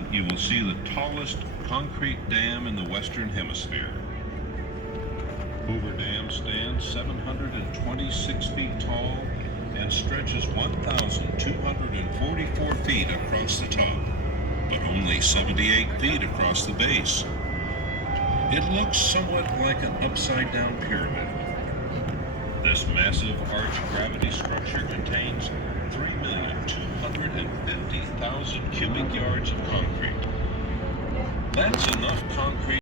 scene, you will see the tallest concrete dam in the Western Hemisphere. Hoover Dam stands 726 feet tall and stretches 1,244 feet across the top, but only 78 feet across the base. It looks somewhat like an upside-down pyramid. This massive arch gravity structure contains 3,250,000 cubic yards of concrete. That's enough concrete